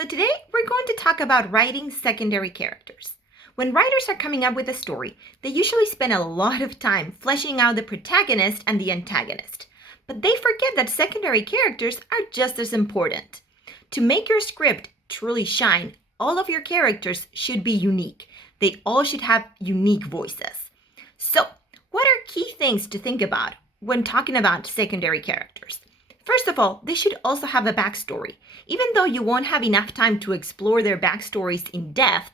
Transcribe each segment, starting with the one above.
So today we're going to talk about writing secondary characters. When writers are coming up with a story, they usually spend a lot of time fleshing out the protagonist and the antagonist. But they forget that secondary characters are just as important. To make your script truly shine, all of your characters should be unique. They all should have unique voices. So, what are key things to think about when talking about secondary characters? First of all, they should also have a backstory. Even though you won't have enough time to explore their backstories in depth,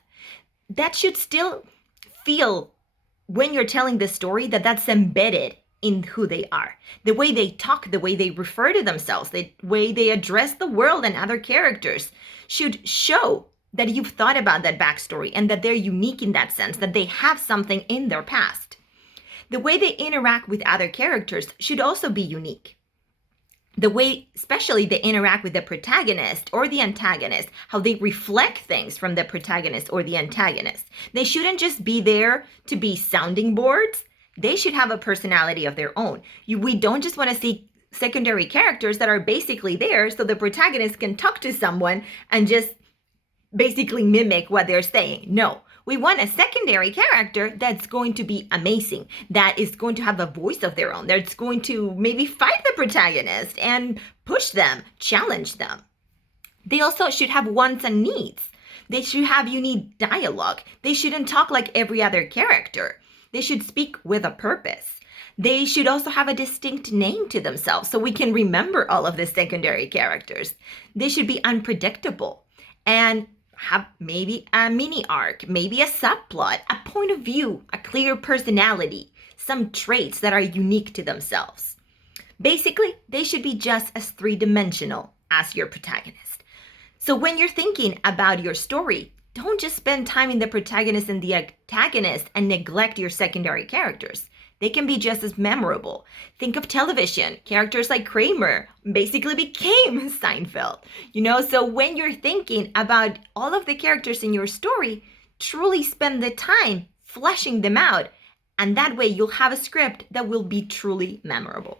that should still feel when you're telling the story that that's embedded in who they are. The way they talk, the way they refer to themselves, the way they address the world and other characters should show that you've thought about that backstory and that they're unique in that sense, that they have something in their past. The way they interact with other characters should also be unique. The way, especially they interact with the protagonist or the antagonist, how they reflect things from the protagonist or the antagonist. They shouldn't just be there to be sounding boards. They should have a personality of their own. We don't just want to see secondary characters that are basically there so the protagonist can talk to someone and just basically mimic what they're saying. No, we want a secondary character that's going to be amazing, that is going to have a voice of their own, that's going to maybe fight the protagonist and push them, challenge them. They also should have wants and needs. They should have unique dialogue. They shouldn't talk like every other character. They should speak with a purpose. They should also have a distinct name to themselves so we can remember all of the secondary characters. They should be unpredictable and have maybe a mini arc, maybe a subplot, a point of view, a clear personality, some traits that are unique to themselves. Basically, they should be just as three-dimensional as your protagonist. So when you're thinking about your story, don't just spend time in the protagonist and the antagonist and neglect your secondary characters. They can be just as memorable. Think of television. Characters like Kramer basically became Seinfeld. So when you're thinking about all of the characters in your story, truly spend the time fleshing them out. And that way you'll have a script that will be truly memorable.